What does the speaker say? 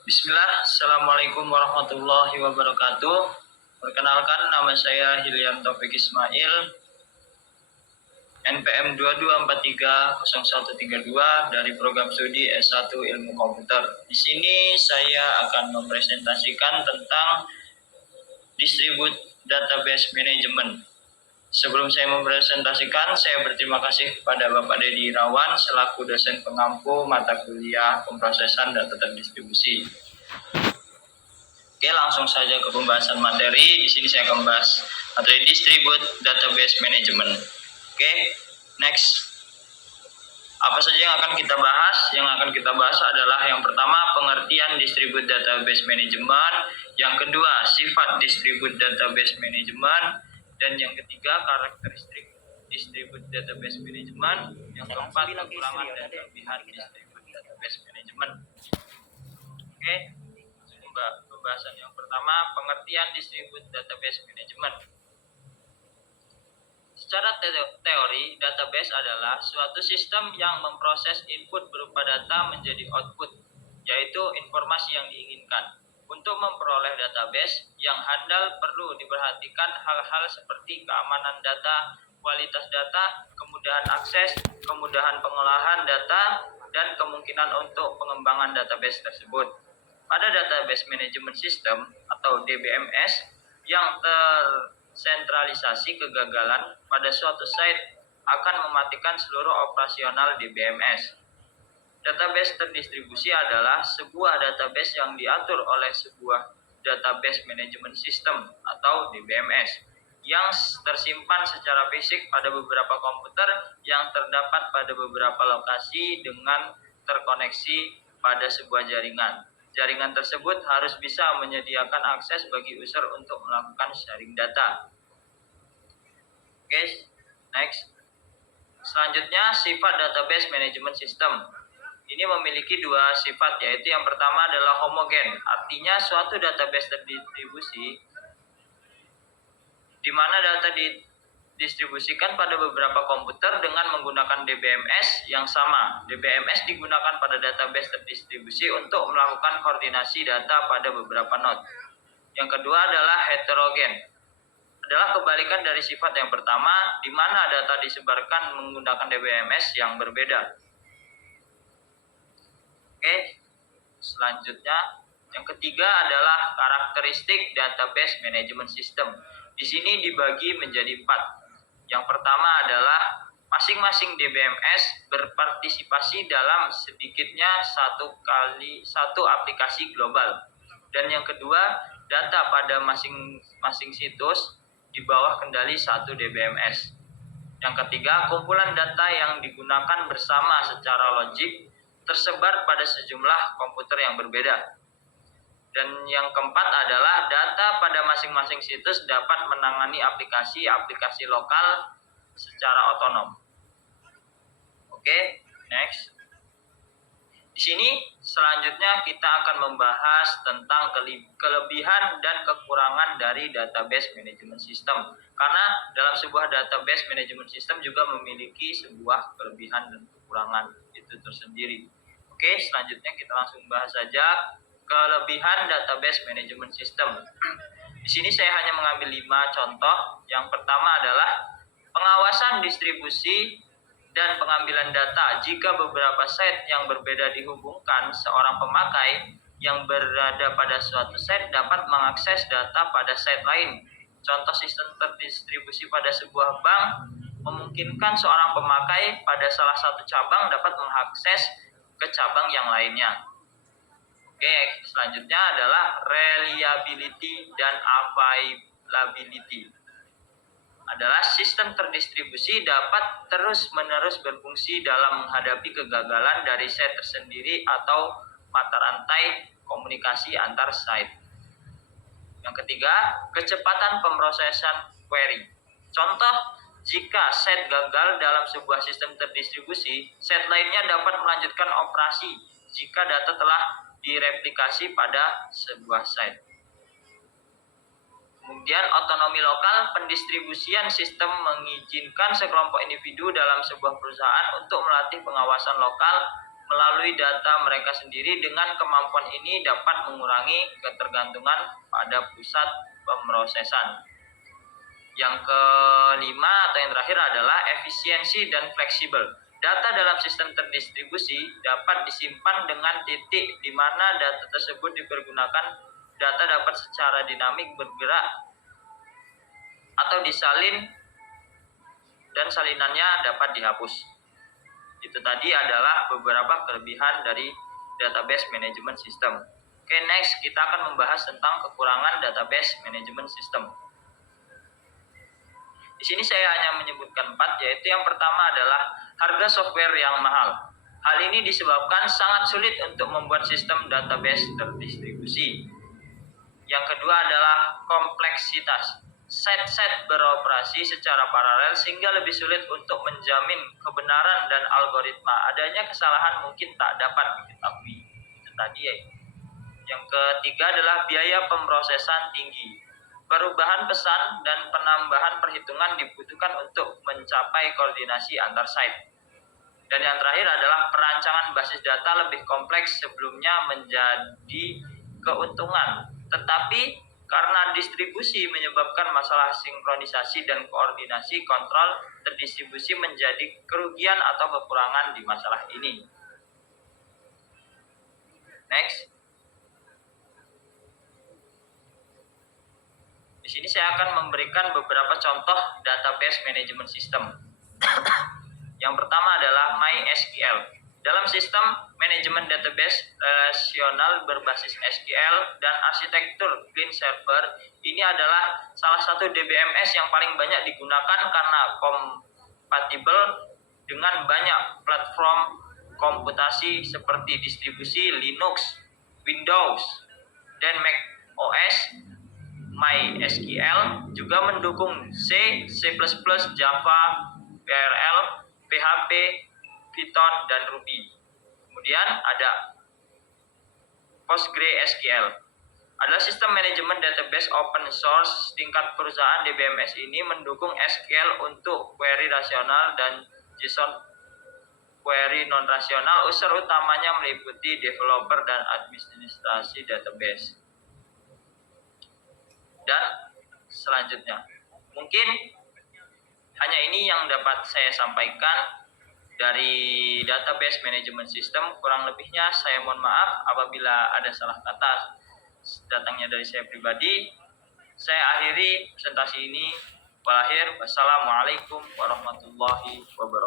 Bismillah, Assalamualaikum warahmatullahi wabarakatuh. Perkenalkan, nama saya Hilyan Taufik Ismail, NPM 22430132 dari program studi S1 Ilmu Komputer. Di sini saya akan mempresentasikan tentang distribute database management. Sebelum saya mempresentasikan, saya berterima kasih kepada Bapak Dedi Irawan selaku dosen pengampu mata kuliah pemrosesan data terdistribusi. Oke, langsung saja ke pembahasan materi. Di sini saya akan membahas materi distribute database management. Oke, next. Apa saja yang akan kita bahas? Yang akan kita bahas adalah yang pertama, pengertian distribute database management, yang kedua, sifat distribute database management, dan yang ketiga, karakteristik distribute database management, yang keempat, kekurangan dan kelebihan distribute database management. Oke, pembahasan yang pertama, pengertian distribute database management. Secara teori, database adalah suatu sistem yang memproses input berupa data menjadi output, yaitu informasi yang diinginkan. Untuk memperoleh database yang handal perlu diperhatikan hal-hal seperti keamanan data, kualitas data, kemudahan akses, kemudahan pengolahan data, dan kemungkinan untuk pengembangan database tersebut. Pada database management system atau DBMS yang tersentralisasi, kegagalan pada suatu site akan mematikan seluruh operasional DBMS. Database terdistribusi adalah sebuah database yang diatur oleh sebuah database management system atau DBMS yang tersimpan secara fisik pada beberapa komputer yang terdapat pada beberapa lokasi dengan terkoneksi pada sebuah jaringan. Jaringan tersebut harus bisa menyediakan akses bagi user untuk melakukan sharing data. Oke, next. Selanjutnya, sifat database management system. Ini memiliki dua sifat, yaitu yang pertama adalah homogen. Artinya suatu database terdistribusi di mana data didistribusikan pada beberapa komputer dengan menggunakan DBMS yang sama. DBMS digunakan pada database terdistribusi untuk melakukan koordinasi data pada beberapa node. Yang kedua adalah heterogen. Adalah kebalikan dari sifat yang pertama, di mana data disebarkan menggunakan DBMS yang berbeda. Oke, selanjutnya yang ketiga adalah karakteristik database management system. Di sini dibagi menjadi 4. Yang pertama adalah masing-masing DBMS berpartisipasi dalam sedikitnya satu aplikasi global. Dan yang kedua, data pada masing-masing situs di bawah kendali satu DBMS. Yang ketiga, kumpulan data yang digunakan bersama secara logik tersebar pada sejumlah komputer yang berbeda. Dan yang keempat adalah data pada masing-masing situs dapat menangani aplikasi lokal secara otonom. Oke, next. Di sini selanjutnya kita akan membahas tentang kelebihan dan kekurangan dari database management system. Karena dalam sebuah database management system juga memiliki sebuah kelebihan dan kekurangan itu tersendiri. Oke, selanjutnya kita langsung bahas saja kelebihan database management system. Di sini saya hanya mengambil 5 contoh. Yang pertama adalah pengawasan distribusi dan pengambilan data. Jika beberapa site yang berbeda dihubungkan, seorang pemakai yang berada pada suatu site dapat mengakses data pada site lain. Contoh sistem terdistribusi pada sebuah bank memungkinkan seorang pemakai pada salah satu cabang dapat mengakses ke cabang yang lainnya. Oke, selanjutnya adalah reliability dan availability. Adalah sistem terdistribusi dapat terus-menerus berfungsi dalam menghadapi kegagalan dari site tersendiri atau mata rantai komunikasi antar site. Yang ketiga, kecepatan pemrosesan query. Contoh, jika site gagal dalam sebuah sistem terdistribusi, site lainnya dapat melanjutkan operasi jika data telah direplikasi pada sebuah site. Kemudian otonomi lokal, pendistribusian sistem mengizinkan sekelompok individu dalam sebuah perusahaan untuk melatih pengawasan lokal melalui data mereka sendiri. Dengan kemampuan ini dapat mengurangi ketergantungan pada pusat pemrosesan. Yang kelima atau yang terakhir adalah efisiensi dan fleksibel. Data dalam sistem terdistribusi dapat disimpan dengan titik di mana data tersebut dipergunakan. Data dapat secara dinamik bergerak atau disalin dan salinannya dapat dihapus. Itu tadi adalah beberapa kelebihan dari database management system. Oke, next kita akan membahas tentang kekurangan database management system. Di sini saya hanya menyebutkan 4, yaitu yang pertama adalah harga software yang mahal. Hal ini disebabkan sangat sulit untuk membuat sistem database terdistribusi. Yang kedua adalah kompleksitas. Set-set beroperasi secara paralel sehingga lebih sulit untuk menjamin kebenaran dan algoritma. Adanya kesalahan mungkin tak dapat diketahui. Itu tadi ya. Yang ketiga adalah biaya pemrosesan tinggi. Perubahan pesan dan penambahan perhitungan dibutuhkan untuk mencapai koordinasi antar site. Dan yang terakhir adalah perancangan basis data lebih kompleks sebelumnya menjadi keuntungan. Tetapi karena distribusi menyebabkan masalah sinkronisasi dan koordinasi, kontrol terdistribusi menjadi kerugian atau kekurangan di masalah ini. Next. Di sini saya akan memberikan beberapa contoh database management system. Yang pertama adalah MySQL. Dalam sistem manajemen database relasional berbasis SQL dan arsitektur client server, ini adalah salah satu DBMS yang paling banyak digunakan karena kompatibel dengan banyak platform komputasi seperti distribusi Linux, Windows, dan Mac OS. MySQL juga mendukung C, C++, Java, PRL, PHP, Python, dan Ruby. Kemudian ada PostgreSQL. Adalah sistem manajemen database open source tingkat perusahaan. DBMS ini mendukung SQL untuk query rasional dan JSON query non-rasional. Unsur utamanya meliputi developer dan administrasi database. Dan selanjutnya, mungkin hanya ini yang dapat saya sampaikan dari database management system. Kurang lebihnya saya mohon maaf apabila ada salah kata datangnya dari saya pribadi. Saya akhiri presentasi ini. Wassalamualaikum warahmatullahi wabarakatuh.